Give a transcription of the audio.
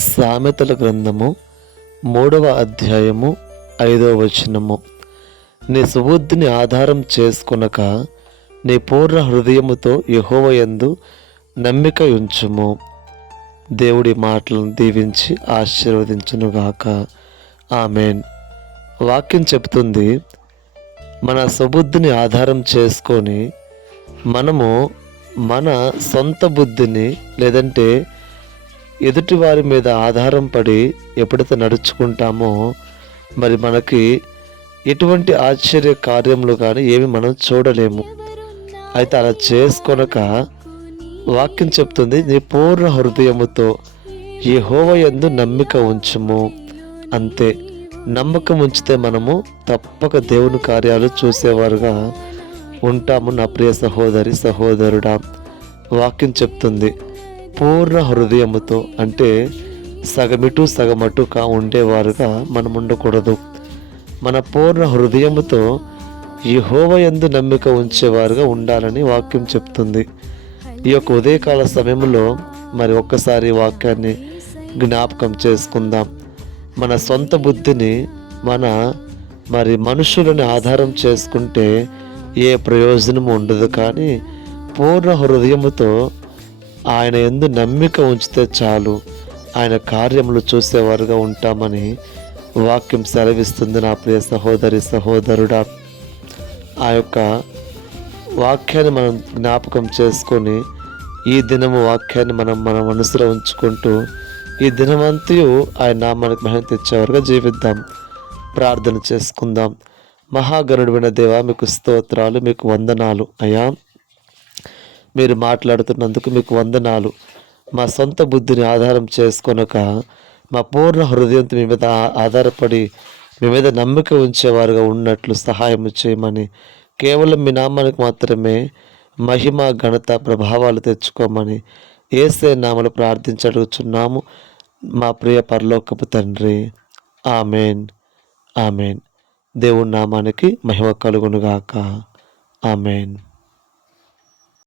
సామెతల గ్రంథము 3వ అధ్యాయము 5వ వచనము. నీ సుబుద్ధిని ఆధారం చేసుకొనక నీ పూర్ణ హృదయముతో యెహోవా యందు నమ్మిక ఉంచుము. దేవుడి మాటలను దీవించి ఆశీర్వదించునుగాక. ఆమెన్. వాక్యం చెప్తుంది, మన సుబుద్ధిని ఆధారం చేసుకొని మనము మన సొంత బుద్ధిని లేదంటే ఎదుటి వారి మీద ఆధారం పడి ఎప్పుడైతే నడుచుకుంటామో మరి మనకి ఎటువంటి ఆశ్చర్య కార్యములు కానీ ఏమి మనం చూడలేము. అయితే అలా చేసుకొనక వాక్యం చెప్తుంది, నీ పూర్ణ హృదయముతో యెహోవా యందు నమ్మిక ఉంచుము. అంతే. నమ్మకం ఉంచితే మనము తప్పక దేవుని కార్యాలు చూసేవారుగా ఉంటాము. నా ప్రియ సహోదరి సహోదరుడా, వాక్యం చెప్తుంది పూర్ణ హృదయముతో, అంటే సగమిటు సగమటుగా ఉండేవారుగా మనం ఉండకూడదు. మన పూర్ణ హృదయముతో యెహోవా యందు నమ్మిక ఉంచేవారుగా ఉండాలని వాక్యం చెప్తుంది. ఈ యొక్క ఉదయకాల సమయంలో మరి ఒక్కసారి వాక్యాన్ని జ్ఞాపకం చేసుకుందాం. మన సొంత బుద్ధిని మరి మనుషులను ఆధారం చేసుకుంటే ఏ ప్రయోజనము ఉండదు. కానీ పూర్ణ హృదయముతో ఆయన యందు నమ్మిక ఉంచితే చాలు, ఆయన కార్యములు చూసేవారుగా ఉంటామని వాక్యం సెలవిస్తుంది. నా ప్రియ సహోదరి సహోదరుడా, ఆ యొక్క వాక్యాన్ని మనం జ్ఞాపకం చేసుకొని ఈ దినము వాక్యాన్ని మన మనసులో ఉంచుకుంటూ ఈ దినమంతయు ఆయన నామానికి మహిమ తెచ్చేవారుగా జీవిద్దాం. ప్రార్థన చేసుకుందాం. మహాగణుడైన దేవా, మీకు స్తోత్రాలు, మీకు వందనాలు అయ్యా. మీరు మాట్లాడుతున్నందుకు మీకు వందనాలు. మా సొంత బుద్ధిని ఆధారం చేసుకొనక మా పూర్ణ హృదయంతో మీ మీద ఆధారపడి మీ మీద నమ్మిక ఉంచేవారుగా ఉన్నట్లు సహాయం చేయమని, కేవలం మీ నామానికి మాత్రమే మహిమ ఘనత ప్రభావాలు తెచ్చుకోమని యేసే నామములో ప్రార్థించడుచున్నాము మా ప్రియ పరలోకపు తండ్రి. ఆమెన్. ఆమెన్. దేవుని నామానికి మహిమ కలుగునుగాక. ఆమెన్.